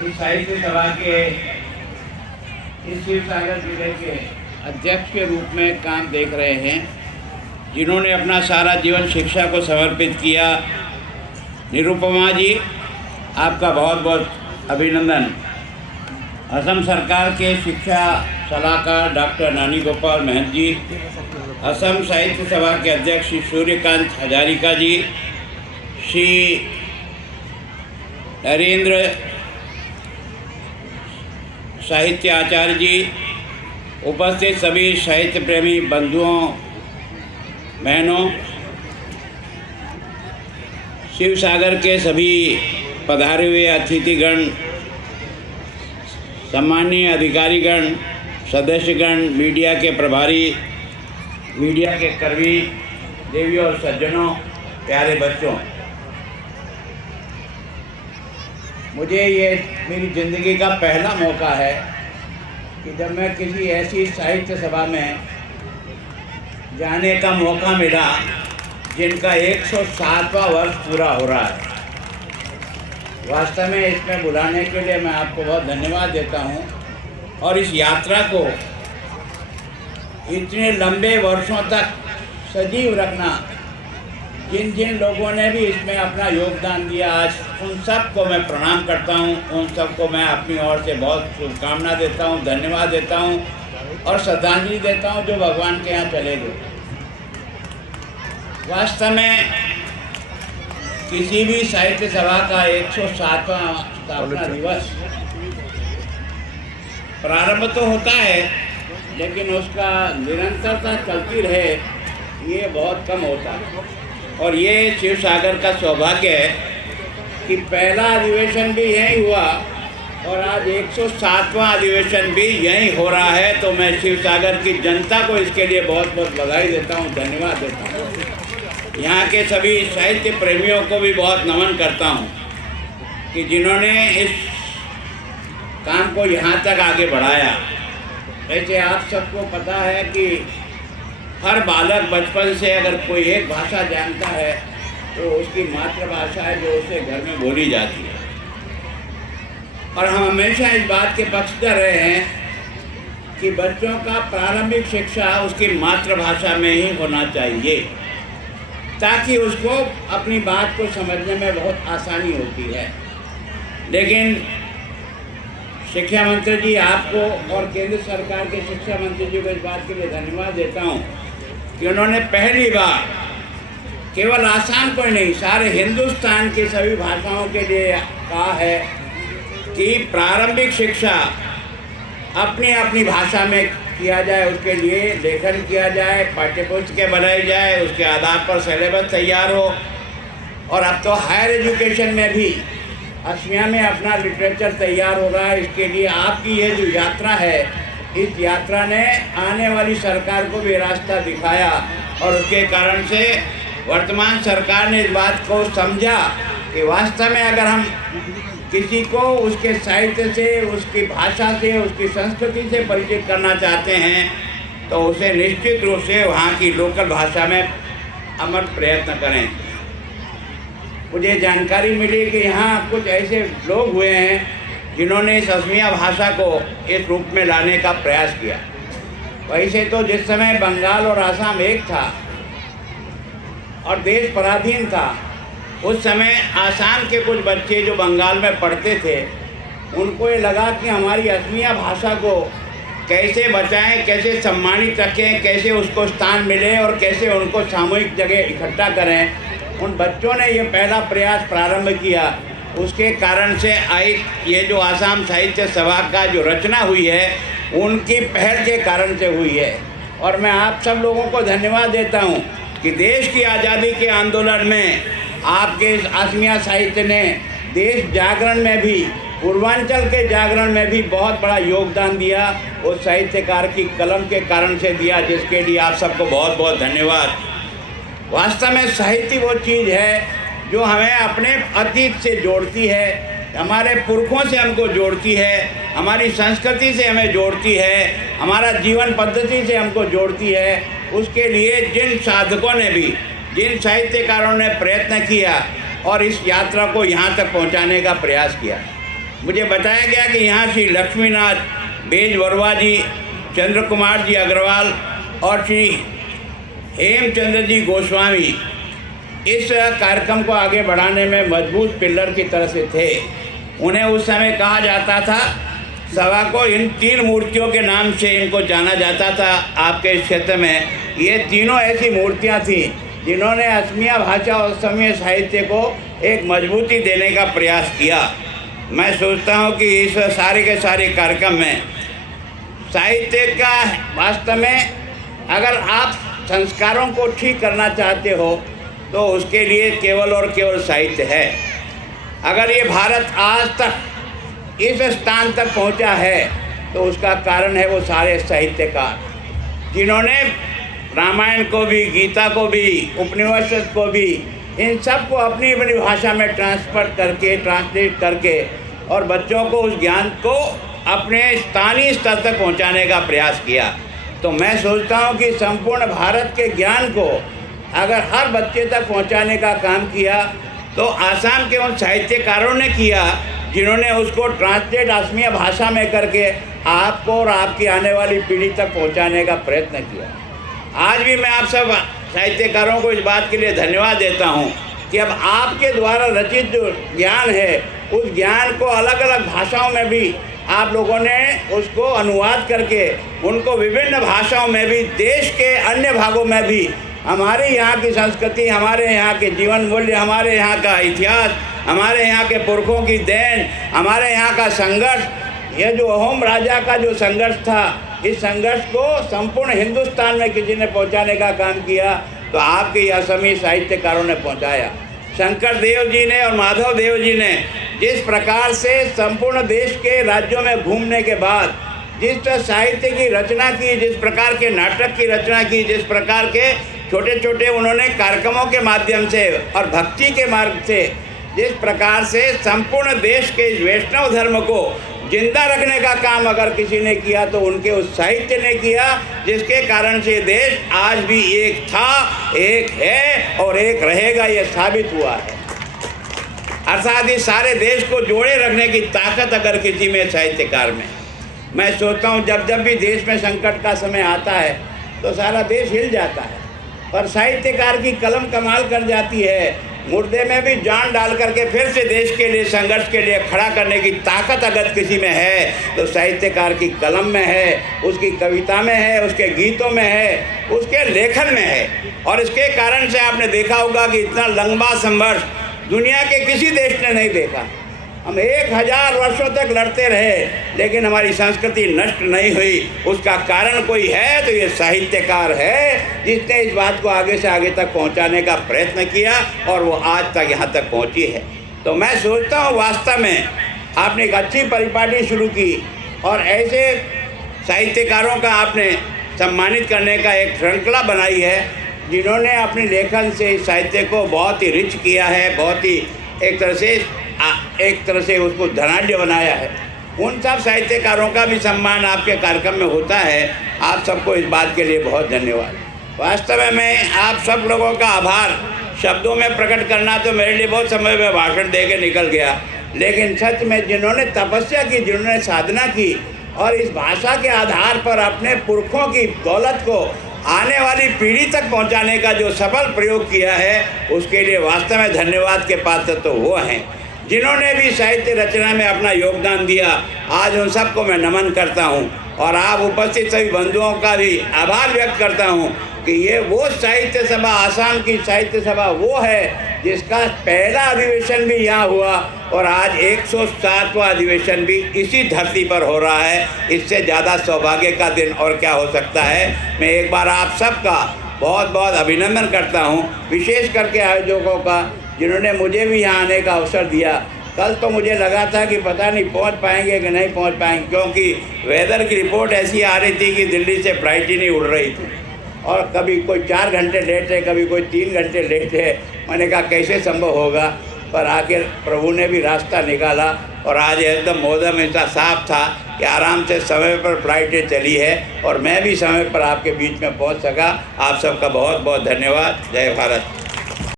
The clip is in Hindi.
इस साहित्य सभा के इस शिवसागर जिले के अध्यक्ष के रूप में काम देख रहे हैं, जिन्होंने अपना सारा जीवन शिक्षा को समर्पित किया। निरुपमा जी, आपका बहुत बहुत अभिनंदन। असम सरकार के शिक्षा सलाहकार डॉक्टर नानी गोपाल महंत जी, असम साहित्य सभा के अध्यक्ष श्री सूर्यकांत हजारिका जी, श्री नरेंद्र साहित्य आचार्य जी, उपस्थित सभी साहित्य प्रेमी बंधुओं बहनों, शिवसागर के सभी पधारे हुए अतिथिगण, सम्मानीय अधिकारीगण, सदस्यगण, मीडिया के प्रभारी, मीडिया के कर्मी, देवियों और सज्जनों, प्यारे बच्चों, मुझे ये मेरी ज़िंदगी का पहला मौका है कि जब मैं किसी ऐसी साहित्य सभा में जाने का मौका मिला जिनका 107वां वर्ष पूरा हो रहा है। वास्तव में इसमें बुलाने के लिए मैं आपको बहुत धन्यवाद देता हूँ और इस यात्रा को इतने लंबे वर्षों तक सजीव रखना, जिन जिन लोगों ने भी इसमें अपना योगदान दिया, आज उन सबको मैं प्रणाम करता हूं। उन सबको मैं अपनी ओर से बहुत शुभकामना देता हूं, धन्यवाद देता हूं और श्रद्धांजलि देता हूं जो भगवान के यहाँ चले गए। वास्तव में किसी भी साहित्य सभा का 107वां स्थापना दिवस प्रारंभ तो होता है, लेकिन उसका निरंतरता चलती रहे ये बहुत कम होता है। और ये शिवसागर का सौभाग्य है कि पहला अधिवेशन भी यहीं हुआ और आज 107वां अधिवेशन भी यहीं हो रहा है। तो मैं शिवसागर की जनता को इसके लिए बहुत बहुत बधाई देता हूँ, धन्यवाद देता हूँ। यहाँ के सभी साहित्य प्रेमियों को भी बहुत नमन करता हूँ कि जिन्होंने इस काम को यहाँ तक आगे बढ़ाया। वैसे आप सबको पता है कि हर बालक बचपन से अगर कोई एक भाषा जानता है तो उसकी मातृभाषा है जो उसे घर में बोली जाती है। और हम हमेशा इस बात के पक्षधर रहे हैं कि बच्चों का प्रारंभिक शिक्षा उसकी मातृभाषा में ही होना चाहिए, ताकि उसको अपनी बात को समझने में बहुत आसानी होती है। लेकिन शिक्षा मंत्री जी आपको और केंद्र सरकार के शिक्षा मंत्री जी को इस बात के लिए धन्यवाद देता हूँ कि उन्होंने पहली बार केवल आसाम को ही नहीं, सारे हिंदुस्तान की सभी भाषाओं के लिए कहा है कि प्रारंभिक शिक्षा अपनी अपनी भाषा में किया जाए, उसके लिए लेखन किया जाए, पाठ्यपुस्तकें बनाई जाए, उसके आधार पर सिलेबस तैयार हो। और अब तो हायर एजुकेशन में भी असमिया में अपना लिटरेचर तैयार हो रहा है। इसके लिए आपकी ये जो यात्रा है, इस यात्रा ने आने वाली सरकार को भी रास्ता दिखाया और उसके कारण से वर्तमान सरकार ने इस बात को समझा कि वास्तव में अगर हम किसी को उसके साहित्य से, उसकी भाषा से, उसकी संस्कृति से परिचित करना चाहते हैं तो उसे निश्चित रूप से वहाँ की लोकल भाषा में अमर प्रयत्न करें। मुझे जानकारी मिली कि यहाँ कुछ ऐसे लोग हुए हैं जिन्होंने इस असमिया भाषा को इस रूप में लाने का प्रयास किया। वैसे तो जिस समय बंगाल और आसाम एक था और देश पराधीन था, उस समय आसाम के कुछ बच्चे जो बंगाल में पढ़ते थे, उनको ये लगा कि हमारी असमिया भाषा को कैसे बचाएं, कैसे सम्मानित रखें, कैसे उसको स्थान मिले और कैसे उनको सामूहिक जगह इकट्ठा करें। उन बच्चों ने ये पहला प्रयास प्रारंभ किया। उसके कारण से आई ये जो आसाम साहित्य सभा का जो रचना हुई है, उनकी पहल के कारण से हुई है। और मैं आप सब लोगों को धन्यवाद देता हूँ कि देश की आज़ादी के आंदोलन में आपके इस असमिया साहित्य ने देश जागरण में भी, पूर्वांचल के जागरण में भी बहुत बड़ा योगदान दिया। उस साहित्यकार की कलम के कारण से दिया, जिसके लिए आप सबको बहुत बहुत धन्यवाद। वास्तव में साहित्य वो चीज़ है जो हमें अपने अतीत से जोड़ती है, हमारे पुरखों से हमको जोड़ती है, हमारी संस्कृति से हमें जोड़ती है, हमारा जीवन पद्धति से हमको जोड़ती है। उसके लिए जिन साधकों ने भी, जिन साहित्यकारों ने प्रयत्न किया और इस यात्रा को यहाँ तक पहुँचाने का प्रयास किया, मुझे बताया गया कि यहाँ श्री लक्ष्मीनाथ बेज वर्मा जी, चंद्र कुमार जी अग्रवाल और श्री हेमचंद्र जी गोस्वामी इस कार्यक्रम को आगे बढ़ाने में मजबूत पिलर की तरह से थे। उन्हें उस समय कहा जाता था, सभा को इन 3 मूर्तियों के नाम से इनको जाना जाता था आपके क्षेत्र में। ये तीनों ऐसी मूर्तियाँ थीं जिन्होंने असमिया भाषा और असमिया साहित्य को एक मजबूती देने का प्रयास किया। मैं सोचता हूँ कि इस सारे के सारे कार्यक्रम में साहित्य का वास्तव में अगर आप संस्कारों को ठीक करना चाहते हो तो उसके लिए केवल और केवल साहित्य है। अगर ये भारत आज तक इस स्थान तक पहुंचा है तो उसका कारण है वो सारे साहित्यकार जिन्होंने रामायण को भी, गीता को भी, उपनिषद को भी, इन सब को अपनी अपनी भाषा में ट्रांसलेट करके और बच्चों को उस ज्ञान को अपने स्थानीय स्तर तक पहुंचाने का प्रयास किया। तो मैं सोचता हूं कि संपूर्ण भारत के ज्ञान को अगर हर बच्चे तक पहुंचाने का काम किया तो आसाम के उन साहित्यकारों ने किया जिन्होंने उसको ट्रांसलेट असमिया भाषा में करके आपको और आपकी आने वाली पीढ़ी तक पहुंचाने का प्रयत्न किया। आज भी मैं आप सब साहित्यकारों को इस बात के लिए धन्यवाद देता हूं कि अब आपके द्वारा रचित जो ज्ञान है उस ज्ञान को अलग अलग भाषाओं में भी आप लोगों ने उसको अनुवाद करके उनको विभिन्न भाषाओं में भी, देश के अन्य भागों में भी हमारे यहाँ की संस्कृति, हमारे यहाँ के जीवन मूल्य, हमारे यहाँ का इतिहास, हमारे यहाँ के पुरखों की देन, हमारे यहाँ का संघर्ष, ये जो अहोम राजा का जो संघर्ष था, इस संघर्ष को संपूर्ण हिंदुस्तान में किसी ने पहुँचाने का काम किया तो आपके असमी साहित्यकारों ने पहुँचाया। शंकर देव जी ने और माधव देव जी ने जिस प्रकार से संपूर्ण देश के राज्यों में घूमने के बाद जिस साहित्य की रचना की, जिस प्रकार के नाटक की रचना की, जिस प्रकार के छोटे छोटे उन्होंने कार्यक्रमों के माध्यम से और भक्ति के मार्ग से जिस प्रकार से संपूर्ण देश के इस वैष्णव धर्म को जिंदा रखने का काम अगर किसी ने किया तो उनके उस साहित्य ने किया, जिसके कारण से देश आज भी एक था, एक है और एक रहेगा, ये साबित हुआ है। अर्थात इस सारे देश को जोड़े रखने की ताकत अगर किसी में साहित्यकार में, मैं सोचता हूँ जब जब भी देश में संकट का समय आता है तो सारा देश हिल जाता है, पर साहित्यकार की कलम कमाल कर जाती है। मुर्दे में भी जान डाल करके फिर से देश के लिए, संघर्ष के लिए खड़ा करने की ताकत अगर किसी में है तो साहित्यकार की कलम में है, उसकी कविता में है, उसके गीतों में है, उसके लेखन में है। और इसके कारण से आपने देखा होगा कि इतना लंबा संघर्ष दुनिया के किसी देश ने नहीं देखा। हम 1000 वर्षों तक लड़ते रहे लेकिन हमारी संस्कृति नष्ट नहीं हुई। उसका कारण कोई है तो ये साहित्यकार है जिसने इस बात को आगे से आगे तक पहुंचाने का प्रयत्न किया और वो आज तक यहाँ तक पहुँची है। तो मैं सोचता हूँ वास्तव में आपने एक अच्छी परिपाटी शुरू की और ऐसे साहित्यकारों का आपने सम्मानित करने का एक श्रृंखला बनाई है जिन्होंने अपने लेखन से साहित्य को बहुत ही रिच किया है, बहुत ही एक तरह से उसको धनाढ्य बनाया है। उन सब साहित्यकारों का भी सम्मान आपके कार्यक्रम में होता है। आप सबको इस बात के लिए बहुत धन्यवाद। वास्तव में मैं आप सब लोगों का आभार शब्दों में प्रकट करना तो मेरे लिए बहुत समय में भाषण दे के निकल गया, लेकिन सच में जिन्होंने तपस्या की, जिन्होंने साधना की और इस भाषा के आधार पर अपने पुरखों की दौलत को आने वाली पीढ़ी तक पहुंचाने का जो सफल प्रयोग किया है, उसके लिए वास्तव में धन्यवाद के पात्र तो वो हैं जिन्होंने भी साहित्य रचना में अपना योगदान दिया। आज उन सबको मैं नमन करता हूं और आप उपस्थित सभी बंधुओं का भी आभार व्यक्त करता हूं कि ये वो साहित्य सभा, आसाम की साहित्य सभा वो है जिसका पहला अधिवेशन भी यहाँ हुआ और आज 107वां अधिवेशन भी इसी धरती पर हो रहा है। इससे ज़्यादा सौभाग्य का दिन और क्या हो सकता है। मैं एक बार आप सबका बहुत बहुत अभिनंदन करता हूँ, विशेष करके आयोजकों का जिन्होंने मुझे भी यहाँ आने का अवसर दिया। कल तो मुझे लगा था कि पता नहीं पहुँच पाएंगे कि नहीं पहुँच पाएंगे, क्योंकि वेदर की रिपोर्ट ऐसी आ रही थी कि दिल्ली से फ्लाइट ही नहीं उड़ रही थी और कभी कोई 4 घंटे लेट है, कभी कोई 3 घंटे लेट है। मैंने कहा कैसे संभव होगा, पर आखिर प्रभु ने भी रास्ता निकाला और आज एकदम मौसम ऐसा साफ था कि आराम से समय पर फ्लाइटें चली है और मैं भी समय पर आपके बीच में पहुंच सका। आप सबका बहुत बहुत धन्यवाद। जय भारत।